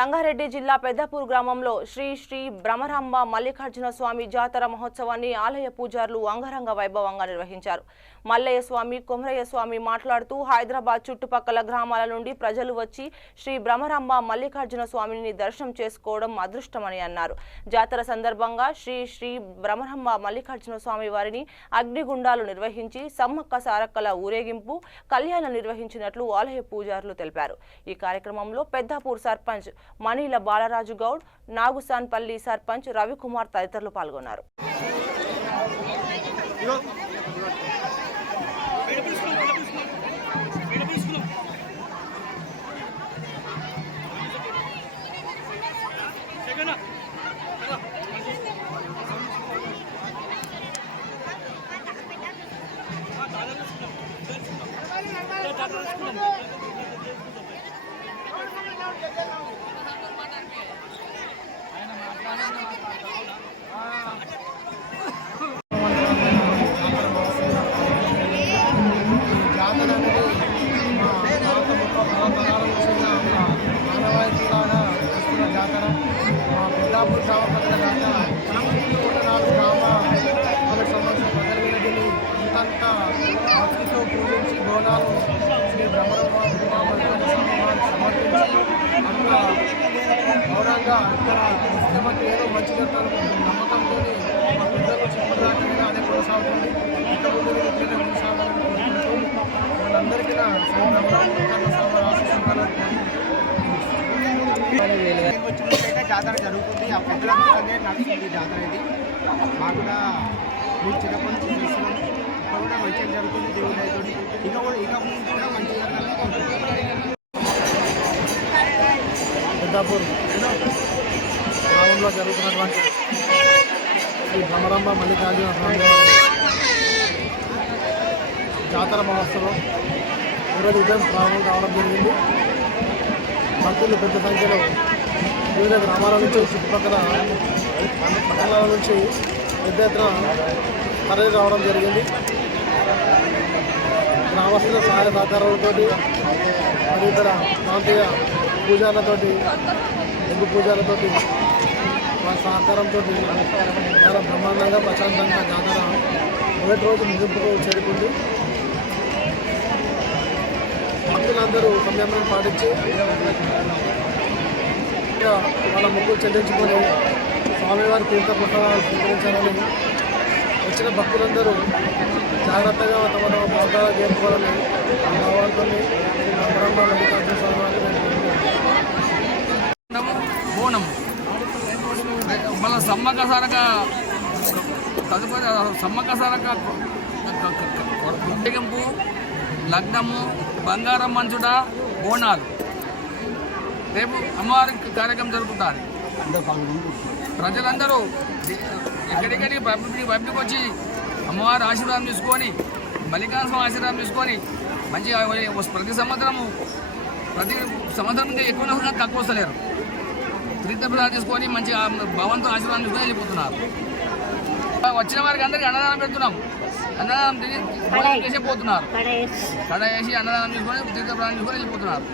సంగారెడ్డి జిల్లా పెద్దపూర్ గ్రామంలో శ్రీ శ్రీ బ్రహ్మరాంబ మల్లికార్జున స్వామి జాతర మహోత్సవాన్ని ఆలయ పూజారులు అంగరంగ వైభవంగా నిర్వహించారు. మల్లయ్య స్వామి, కొమరయ్య స్వామి మాట్లాడుతూ హైదరాబాద్ చుట్టుపక్కల గ్రామాల నుండి ప్రజలు వచ్చి శ్రీ బ్రహ్మరాంబ మల్లికార్జున స్వామిని దర్శనం చేసుకోవడం అదృష్టమని అన్నారు. జాతర సందర్భంగా శ్రీ శ్రీ బ్రహ్మరాంబ మల్లికార్జున స్వామి వారిని అగ్నిగుండాలు నిర్వహించి సమ్మక్క సారక్కల ఊరేగింపు కళ్యాణం నిర్వహించినట్లు ఆలయ పూజారులు తెలిపారు. ఈ కార్యక్రమంలో పెద్దపూర్ సర్పంచ్ మనీల బాలరాజు గౌడ్, నాగుసాన్పల్లి సర్పంచ్ రవికుమార్ తదితరులు పాల్గొన్నారు. పెద్దాపూర్ గ్రామ ఇంతంతా భక్తితో పూజించి బోనాలు శ్రీ బ్రహ్మరాంబ సమర్పించి అంత గౌరవంగా ఇక్కడ వస్తే ఏదో మంచి జరుగుతుంది నమ్మకంతో మా పెద్దలు చెప్పడానికి అదే కొనసాగుతుంది. ఇంత ముందు ఇట్లనే కొనసాగాలని కోరుకుంటూ మనందరికీ శ్రీ బ్రహ్మరాంబ వచ్చినట్టయితే జాతర జరుగుతుంది. ఆ పెద్దలందరికీ నడుస్తుంది జాతర. ఇది మాకు కూడా మీరు చిన్నప్పటి నుంచి చూస్తున్నాం. ఇప్పుడు కూడా మంచిగా జరుగుతుంది. దేవుడి అయితే ఇక ముందు కూడా మంచిగా పెద్దాపూర్ గ్రామంలో జరుగుతున్నటువంటి శ్రీ బ్రహ్మరాంబ మల్లికార్జున స్వామి జాతర మహోత్సవం ఈరోజు ఉదయం ప్రారంభం కావడం జరిగింది. భక్తులు పెద్ద సంఖ్యలో వివిధ గ్రామాల నుంచి చుట్టుపక్కల మండలాల నుంచి పెద్ద ఎత్తున తరలి రావడం జరిగింది. గ్రామస్తుల సహాయ సహకారాలతో మరి ఇక్కడ ప్రాంతీయ పూజాలతోటి హిందూ పూజాలతోటి వారి సహకారంతో చాలా బ్రహ్మాండంగా ప్రశాంతంగా జాతర మొదటి రోజు ముగింపుకు చేరుకుంది. భక్తులందరూ సంయమనం పాటించి వాళ్ళ మొక్కులు చెల్లించుకొని స్వామివారి తీర్థ పుస్తకాలు స్వీకరించాలని వచ్చిన భక్తులందరూ జాగ్రత్తగా తమ తమ ప్రాంతాలకు చేరుకోవాలని భావంతో బ్రహ్మరాంబ మల్లికార్జున స్వామి బోనం మళ్ళీ సమ్మక్క సారక తదుపరి సమ్మక్క సారక ఊరేగింపు, లగ్నము, బంగారం మంచుట, బోనాలు రేపు అమ్మవారి కార్యక్రమం జరుగుతుంది. ప్రజలందరూ ఎక్కడికడి పబ్లిక్ వచ్చి అమ్మవారి ఆశీర్వాదం తీసుకొని మల్లికార్జున స్వామి ఆశీర్వాదం తీసుకొని మంచిగా ప్రతి సంవత్సరం ఎక్కువ తక్కువ వస్తలేరు. తీర్థప్రసాదం తీసుకొని మంచిగా భగవంతో ఆశీర్వాదం తీసుకొని వెళ్ళిపోతున్నారు. వచ్చిన వారికి అందరికీ అన్నదానం పెడుతున్నాం. అన్నదానం చేసే పోతున్నారు. కడ వేసి అన్నదానం తీసుకొని తీర్థప్రసాదం తీసుకొని వెళ్ళిపోతున్నారు.